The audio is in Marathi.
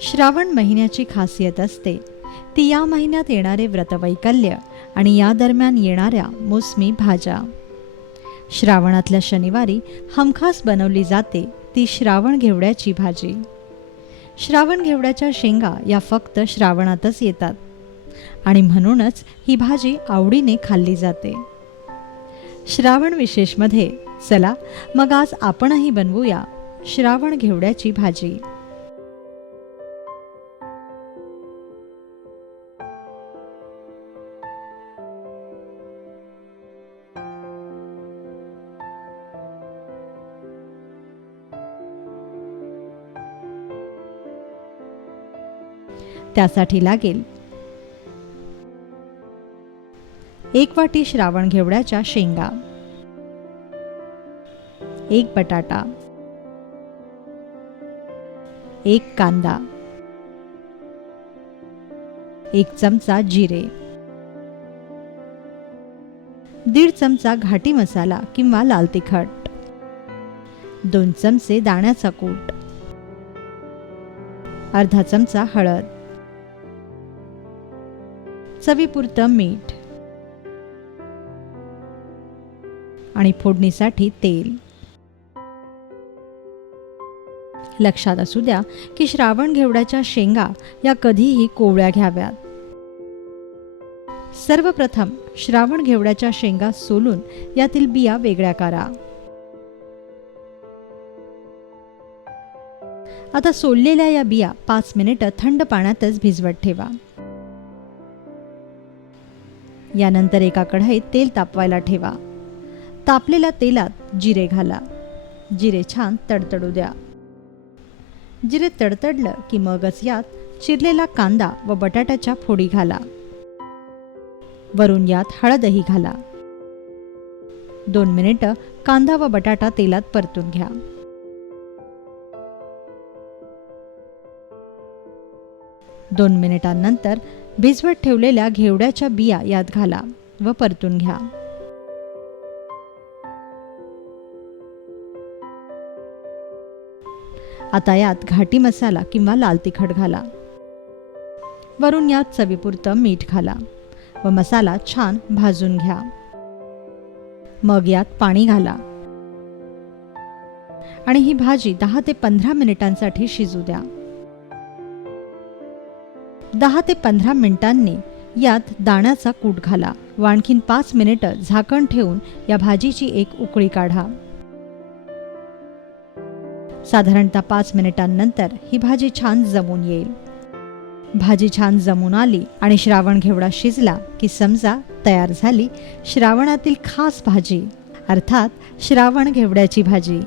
श्रावण महिन्याची खासियत असते ती या महिन्यात येणारे व्रतवैकल्य आणि या दरम्यान येणाऱ्या मोसमी भाज्या. श्रावणातल्या शनिवारी हमखास बनवली जाते ती श्रावण घेवड्याची भाजी. श्रावण घेवड्याच्या शेंगा या फक्त श्रावणातच येतात आणि म्हणूनच ही भाजी आवडीने खाल्ली जाते. श्रावण विशेषमध्ये चला मग आज आपणही बनवूया श्रावण घेवड्याची भाजी. त्यासाठी लागेल 1 वाटी श्रावण घेवड्याच्या शेंगा, 1 बटाटा, 1 कांदा, 1 चमचा जिरे, 1.5 चमचा घाटी मसाला किंवा लाल तिखट, 2 चमचे दाण्याचा कूट, अर्धा चमचा हळद, चवीपुरतं मीठ आणि फोडणीसाठी तेल. लक्षात असू द्या की श्रावण घेवड्याच्या शेंगा या कधीही कोवळ्या घ्याव्यात. सर्वप्रथम श्रावण घेवड्याच्या शेंगा सोलून यातील बिया वेगळ्या करा. आता सोललेल्या या बिया 5 मिनिटं थंड पाण्यातच भिजवत ठेवा. यानंतर एका कढईत तेल तापवायला ठेवा. तापलेल्या तेलात जिरे घाला. जिरे छान तडतडू द्या. जिरे तडतडलं की मगच यात चिरलेला कांदा व बटाट्याच्या फोडी घाला. वरून यात हळदही घाला. 2 मिनिटं कांदा व बटाटा तेलात परतून घ्या. दोन मिनिटांनंतर भिजवत ठेवलेल्या घेवड्याच्या बिया यात घाला व परतून घ्या. आता यात घाटी मसाला किंवा लाल तिखट घाला. वरून यात चवीपुरतं मीठ घाला व मसाला छान भाजून घ्या. मग यात पाणी घाला आणि ही भाजी 10 ते 15 मिनिटांसाठी शिजू द्या. 10 ते 15 मिनिटांनी यात दाण्याचा कूट घाला व आणखीन 5 मिनिटं झाकण ठेवून या भाजीची एक उकळी काढा. साधारणतः 5 मिनिटांनंतर ही भाजी छान जमून येईल. भाजी छान जमून आली आणि श्रावण घेवडा शिजला की समजा तयार झाली श्रावणातील खास भाजी, अर्थात श्रावण घेवड्याची भाजी.